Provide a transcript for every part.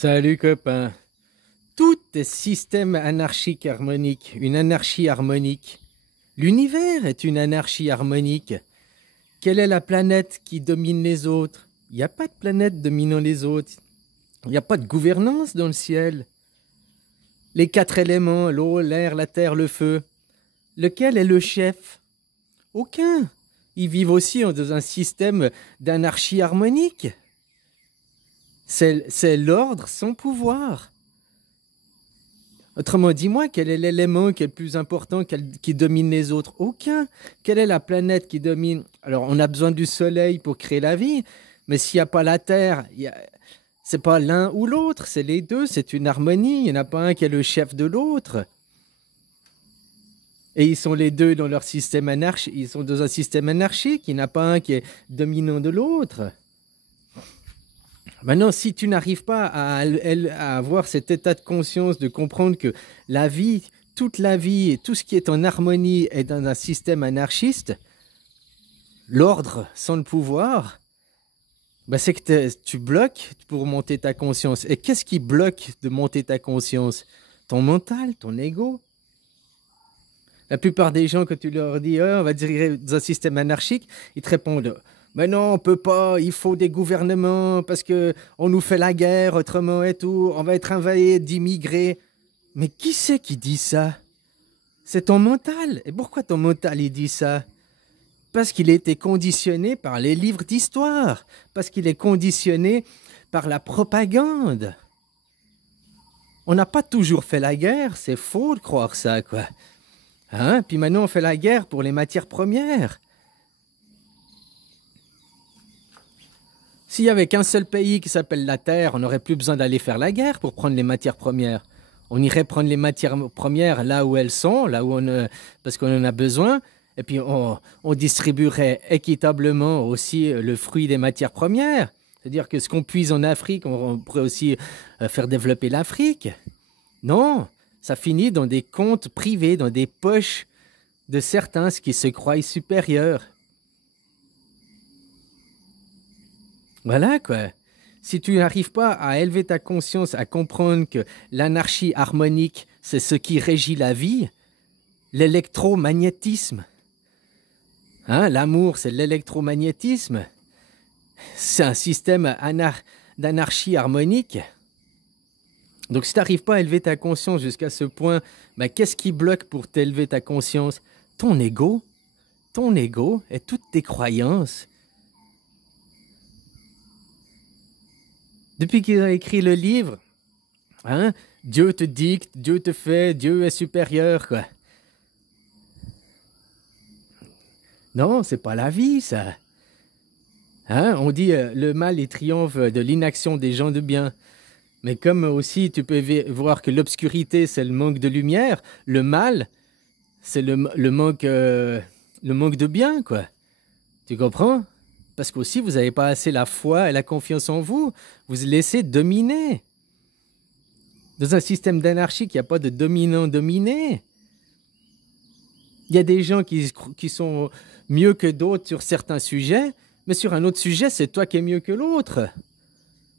Salut copain. Tout est système anarchique harmonique, une anarchie harmonique. L'univers est une anarchie harmonique. Quelle est la planète qui domine les autres? Il n'y a pas de planète dominant les autres. Il n'y a pas de gouvernance dans le ciel. Les quatre éléments, l'eau, l'air, la terre, le feu. Lequel est le chef? Aucun. Ils vivent aussi dans un système d'anarchie harmonique. C'est l'ordre sans pouvoir. Autrement, dis-moi, quel est l'élément qui est le plus important, qui domine les autres? Aucun. Quelle est la planète qui domine? Alors, on a besoin du soleil pour créer la vie, mais s'il n'y a pas la Terre, c'est pas l'un ou l'autre, c'est les deux, c'est une harmonie. Il n'y en a pas un qui est le chef de l'autre. Et ils sont les deux dans leur système anarchique. Ils sont dans un système anarchique. Il n'y en a pas un qui est dominant de l'autre. Maintenant, si tu n'arrives pas à avoir cet état de conscience, de comprendre que la vie, toute la vie et tout ce qui est en harmonie est dans un système anarchiste, l'ordre sans le pouvoir, c'est que tu bloques pour monter ta conscience. Et qu'est-ce qui bloque de monter ta conscience? Ton mental, ton ego. La plupart des gens, quand tu leur dis on va diriger dans un système anarchique, ils te répondent mais non, on peut pas, il faut des gouvernements parce que on nous fait la guerre autrement et tout, on va être envahi d'immigrés. Mais qui c'est qui dit ça? C'est ton mental. Et pourquoi ton mental il dit ça? Parce qu'il a été conditionné par les livres d'histoire, parce qu'il est conditionné par la propagande. On n'a pas toujours fait la guerre, c'est faux de croire ça, quoi. Hein? Puis maintenant on fait la guerre pour les matières premières. S'il n'y avait qu'un seul pays qui s'appelle la Terre, on n'aurait plus besoin d'aller faire la guerre pour prendre les matières premières. On irait prendre les matières premières là où elles sont, parce qu'on en a besoin, et puis on distribuerait équitablement aussi le fruit des matières premières. C'est-à-dire que ce qu'on puise en Afrique, on pourrait aussi faire développer l'Afrique. Non, ça finit dans des comptes privés, dans des poches de certains qui se croient supérieurs. Voilà quoi. Si tu n'arrives pas à élever ta conscience, à comprendre que l'anarchie harmonique, c'est ce qui régit la vie, l'électromagnétisme, l'amour, c'est l'électromagnétisme, c'est un système d'anarchie harmonique. Donc si tu n'arrives pas à élever ta conscience jusqu'à ce point, qu'est-ce qui bloque pour t'élever ta conscience? Ton ego et toutes tes croyances. Depuis qu'il a écrit le livre, Dieu te dicte, Dieu te fait, Dieu est supérieur, quoi. Non, c'est pas la vie, ça. On dit le mal il triomphe de l'inaction des gens de bien. Mais comme aussi tu peux voir que l'obscurité, c'est le manque de lumière, le mal, c'est le manque de bien, quoi. Tu comprends? Parce qu'aussi, vous n'avez pas assez la foi et la confiance en vous. Vous vous laissez dominer. Dans un système d'anarchie, il n'y a pas de dominant-dominé. Il y a des gens qui sont mieux que d'autres sur certains sujets, mais sur un autre sujet, c'est toi qui es mieux que l'autre.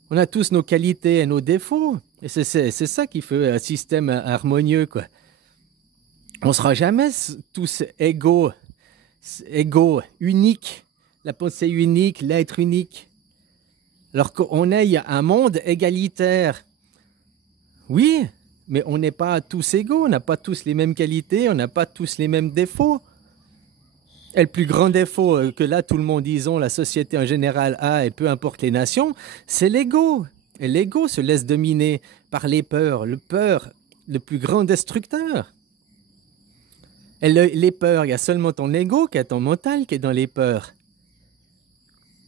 On a tous nos qualités et nos défauts. Et c'est ça qui fait un système harmonieux, quoi. On ne sera jamais tous égaux, uniques. La pensée unique, l'être unique. Alors qu'on ait un monde égalitaire. Oui, mais on n'est pas tous égaux, on n'a pas tous les mêmes qualités, on n'a pas tous les mêmes défauts. Et le plus grand défaut que là, tout le monde, disons, la société en général a, et peu importe les nations, c'est l'ego. Et l'ego se laisse dominer par les peurs. Le plus grand destructeur. Et les peurs, il y a seulement ton ego qui a ton mental qui est dans les peurs.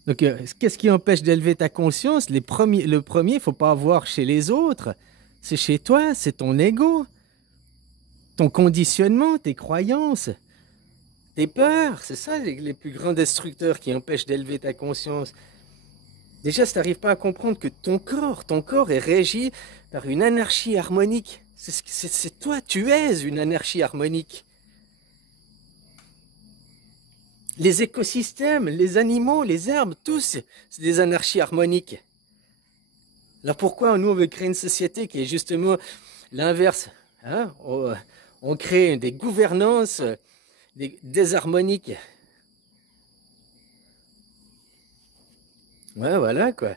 Donc, qu'est-ce qui empêche d'élever ta conscience? Le premier, il ne faut pas avoir chez les autres. C'est chez toi, c'est ton ego. Ton conditionnement, tes croyances, tes peurs. C'est ça les plus grands destructeurs qui empêchent d'élever ta conscience. Déjà, si tu n'arrives pas à comprendre que ton corps est régi par une anarchie harmonique. C'est toi, tu es une anarchie harmonique. Les écosystèmes, les animaux, les herbes, tous, c'est des anarchies harmoniques. Alors pourquoi nous on veut créer une société qui est justement l'inverse, hein? On crée des gouvernances désharmoniques. Ouais, voilà quoi.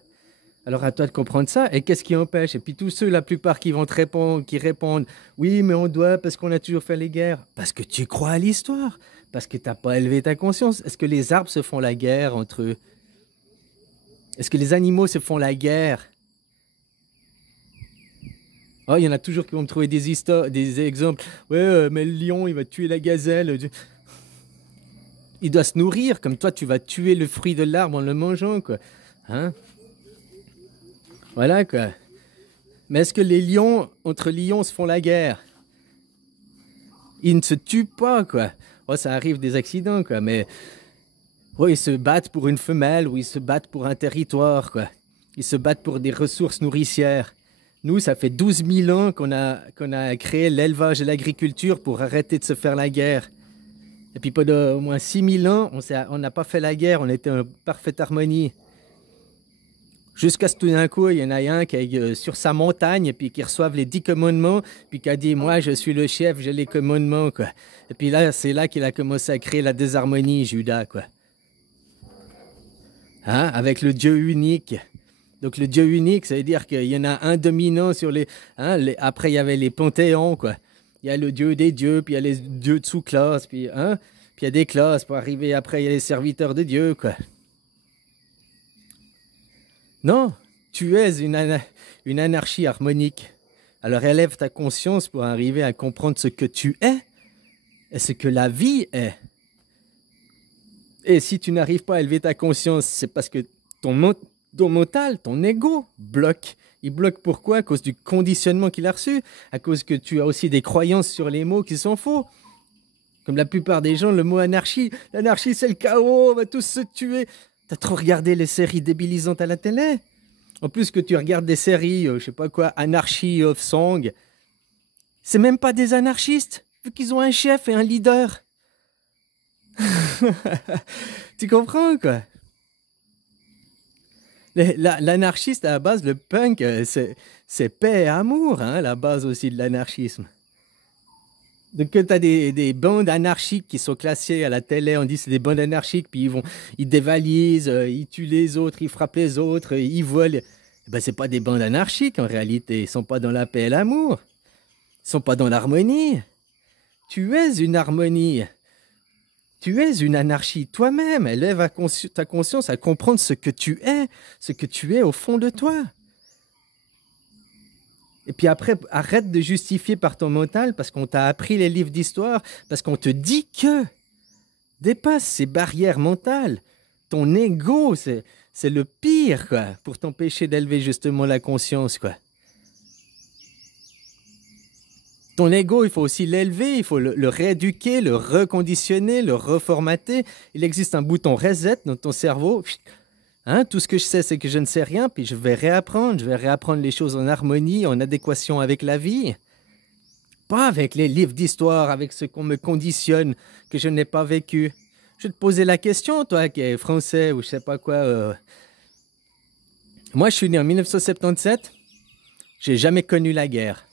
Alors à toi de comprendre ça. Et qu'est-ce qui empêche? Et puis tous ceux, la plupart qui vont te répondre, qui répondent, oui, mais on doit parce qu'on a toujours fait les guerres. Parce que tu crois à l'histoire. Parce que t'as pas élevé ta conscience. Est-ce que les arbres se font la guerre entre eux? Est-ce que les animaux se font la guerre? Oh, il y en a toujours qui vont me trouver des histoires, des exemples. Ouais, mais le lion, il va tuer la gazelle. Il doit se nourrir, comme toi, tu vas tuer le fruit de l'arbre en le mangeant, quoi. Hein? Voilà, quoi. Mais est-ce que les lions, entre lions, se font la guerre? Ils ne se tuent pas, quoi. Oh, ça arrive des accidents, quoi, mais... Oh, ils se battent pour une femelle ou ils se battent pour un territoire, quoi. Ils se battent pour des ressources nourricières. Nous, ça fait 12 000 ans qu'on a créé l'élevage et l'agriculture pour arrêter de se faire la guerre. Et puis pendant au moins 6 000 ans, on n'a pas fait la guerre, on était en parfaite harmonie. Jusqu'à ce que tout d'un coup, il y en a un qui est sur sa montagne, et puis qui reçoive les 10 commandements, puis qui a dit, moi, je suis le chef, j'ai les commandements, quoi. Et puis là, c'est là qu'il a commencé à créer la désharmonie, Judas, quoi. Hein? Avec le Dieu unique. Donc le Dieu unique, ça veut dire qu'il y en a un dominant sur les... Hein, après, il y avait les panthéons, quoi. Il y a le Dieu des dieux, puis il y a les dieux de sous-classe, puis il y a des classes pour arriver après, il y a les serviteurs de Dieu, quoi. Non, tu es une anarchie harmonique. Alors élève ta conscience pour arriver à comprendre ce que tu es et ce que la vie est. Et si tu n'arrives pas à élever ta conscience, c'est parce que ton mental, ton ego bloque. Il bloque pourquoi? À cause du conditionnement qu'il a reçu, à cause que tu as aussi des croyances sur les mots qui sont faux. Comme la plupart des gens, le mot anarchie, l'anarchie c'est le chaos, on va tous se tuer. T'as trop regardé les séries débilisantes à la télé? En plus que tu regardes des séries, je sais pas quoi, Anarchy of Song, c'est même pas des anarchistes, vu qu'ils ont un chef et un leader. Tu comprends, quoi? L'anarchiste, à la base, le punk, c'est paix et amour, hein, la base aussi de l'anarchisme. Donc, quand tu as des bandes anarchiques qui sont classées à la télé, on dit c'est des bandes anarchiques, puis ils dévalisent, ils tuent les autres, ils frappent les autres, ils volent. Ben, c'est pas des bandes anarchiques en réalité. Ils sont pas dans la paix et l'amour. Ils sont pas dans l'harmonie. Tu es une harmonie. Tu es une anarchie toi-même. Élève ta conscience à comprendre ce que tu es au fond de toi. Et puis après, arrête de justifier par ton mental parce qu'on t'a appris les livres d'histoire, parce qu'on te dit que dépasse ces barrières mentales. Ton ego, c'est le pire, quoi, pour t'empêcher d'élever justement la conscience, quoi. Ton ego, il faut aussi l'élever, il faut le rééduquer, le reconditionner, le reformater. Il existe un bouton reset dans ton cerveau. Hein, tout ce que je sais, c'est que je ne sais rien, puis je vais réapprendre les choses en harmonie, en adéquation avec la vie. Pas avec les livres d'histoire, avec ce qu'on me conditionne, que je n'ai pas vécu. Je vais te poser la question, toi qui es français ou je sais pas quoi. Moi, je suis né en 1977. J'ai jamais connu la guerre.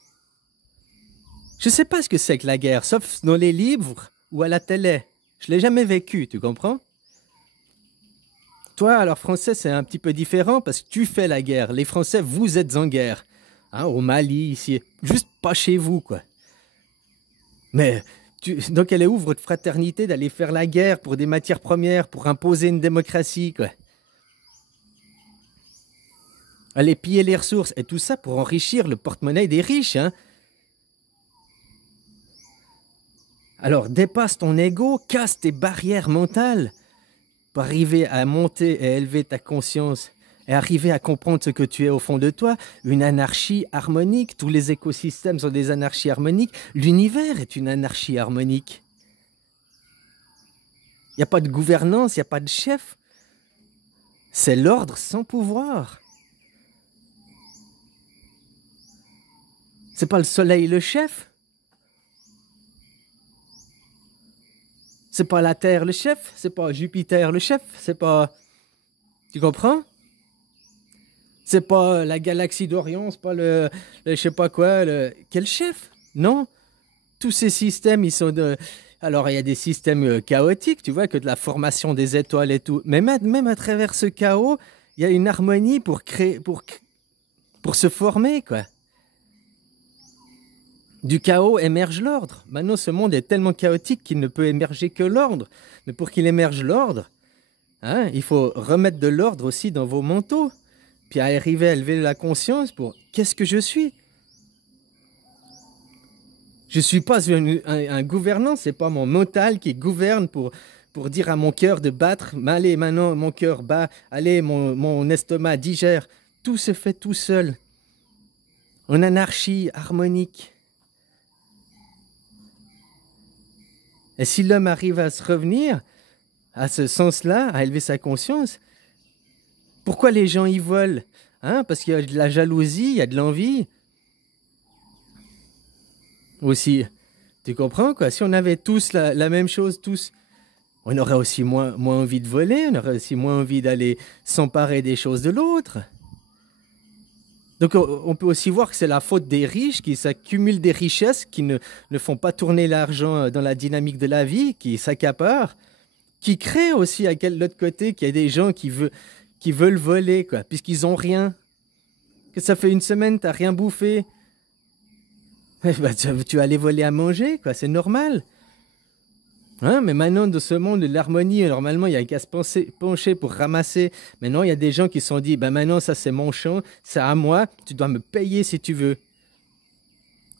Je sais pas ce que c'est que la guerre, sauf dans les livres ou à la télé. Je l'ai jamais vécu, tu comprends? Toi, alors français, c'est un petit peu différent parce que tu fais la guerre. Les Français, vous êtes en guerre. Hein, au Mali, ici. Juste pas chez vous, quoi. Mais donc elle est où votre fraternité d'aller faire la guerre pour des matières premières, pour imposer une démocratie, quoi? Aller piller les ressources et tout ça pour enrichir le porte-monnaie des riches, hein? Alors dépasse ton ego, casse tes barrières mentales pour arriver à monter et élever ta conscience et arriver à comprendre ce que tu es au fond de toi, une anarchie harmonique. Tous les écosystèmes sont des anarchies harmoniques. L'univers est une anarchie harmonique. Il n'y a pas de gouvernance, il n'y a pas de chef. C'est l'ordre sans pouvoir. C'est pas le soleil le chef. C'est pas la Terre le chef. C'est pas Jupiter le chef. C'est pas... Tu comprends? C'est pas la galaxie d'Orion, c'est pas je sais pas quoi, quel chef? Non. Tous ces systèmes, ils sont de... Alors, il y a des systèmes chaotiques, tu vois, que de la formation des étoiles et tout. Mais même à travers ce chaos, il y a une harmonie pour créer, pour se former, quoi. Du chaos émerge l'ordre. Maintenant, ce monde est tellement chaotique qu'il ne peut émerger que l'ordre. Mais pour qu'il émerge l'ordre, hein, il faut remettre de l'ordre aussi dans vos manteaux. Puis arriver à élever la conscience pour qu'est-ce que je suis? Je ne suis pas un gouvernant, ce n'est pas mon mental qui gouverne pour dire à mon cœur de battre. Allez, maintenant, mon cœur bat. Allez, mon estomac digère. Tout se fait tout seul. En anarchie harmonique. Et si l'homme arrive à se revenir à ce sens-là, à élever sa conscience, pourquoi les gens y volent? Hein? Parce qu'il y a de la jalousie, il y a de l'envie. Aussi, tu comprends quoi? Si on avait tous la même chose, tous, on aurait aussi moins envie de voler, on aurait aussi moins envie d'aller s'emparer des choses de l'autre. Donc on peut aussi voir que c'est la faute des riches qui s'accumulent des richesses, qui ne font pas tourner l'argent dans la dynamique de la vie, qui s'accaparent, qui créent aussi à l'autre côté qu'il y a des gens qui veulent voler, quoi, puisqu'ils n'ont rien. Que ça fait une semaine, tu n'as rien bouffé. Bah, tu vas aller voler à manger, quoi, c'est normal. Hein, mais maintenant, dans ce monde de l'harmonie, normalement, il n'y a qu'à se pencher pour ramasser. Maintenant, il y a des gens qui se sont dit, ben maintenant, ça c'est mon champ, c'est à moi, tu dois me payer si tu veux.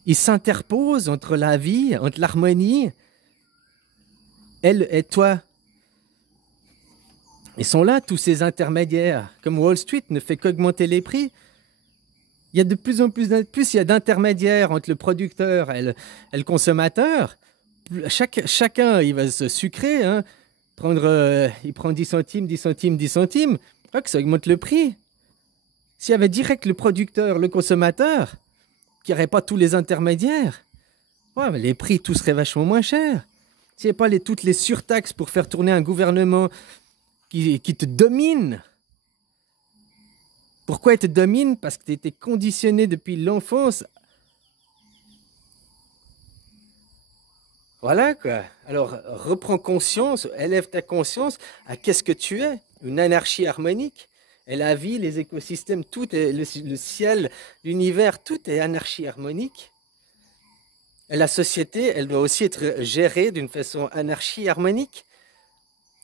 Ils s'interposent entre la vie, entre l'harmonie, elle et toi. Ils sont là, tous ces intermédiaires. Comme Wall Street ne fait qu'augmenter les prix. Il y a de plus en plus il y a d'intermédiaires entre le producteur et le consommateur. Chacun, il va se sucrer, hein, il prend 10 centimes, 10 centimes, 10 centimes. Que ça augmente le prix. S'il y avait direct le producteur, le consommateur, qu'il n'y aurait pas tous les intermédiaires, ouais, mais les prix, tout serait vachement moins cher. S'il n'y avait pas toutes les surtaxes pour faire tourner un gouvernement qui te domine. Pourquoi il te domine? Parce que tu étais conditionné depuis l'enfance. Voilà quoi. Alors reprends conscience, élève ta conscience à qu'est-ce que tu es? Une anarchie harmonique. Et la vie, les écosystèmes, tout est le ciel, l'univers, tout est anarchie harmonique. Et la société, elle doit aussi être gérée d'une façon anarchie harmonique,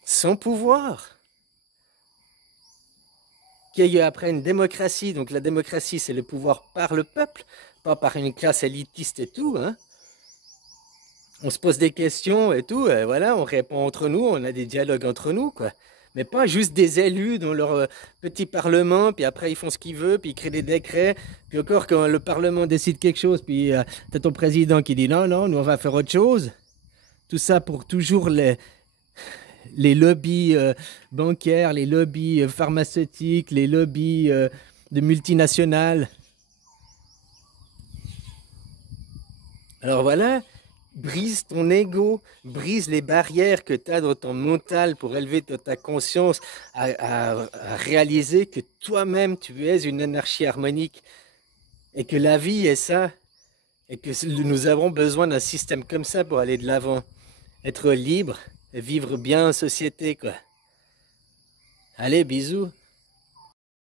sans pouvoir. Qu'il y ait après une démocratie, donc la démocratie c'est le pouvoir par le peuple, pas par une classe élitiste et tout, hein. On se pose des questions et tout, et voilà, on répond entre nous, on a des dialogues entre nous, quoi. Mais pas juste des élus dans leur petit parlement, puis après ils font ce qu'ils veulent, puis ils créent des décrets, puis encore quand le parlement décide quelque chose, puis t'as ton président qui dit non, non, nous on va faire autre chose. Tout ça pour toujours les lobbies bancaires, les lobbies pharmaceutiques, les lobbies de multinationales. Alors voilà, brise ton ego, brise les barrières que tu as dans ton mental pour élever ta conscience à réaliser que toi-même tu es une anarchie harmonique et que la vie est ça et que nous avons besoin d'un système comme ça pour aller de l'avant, être libre et vivre bien en société, quoi. Allez, bisous.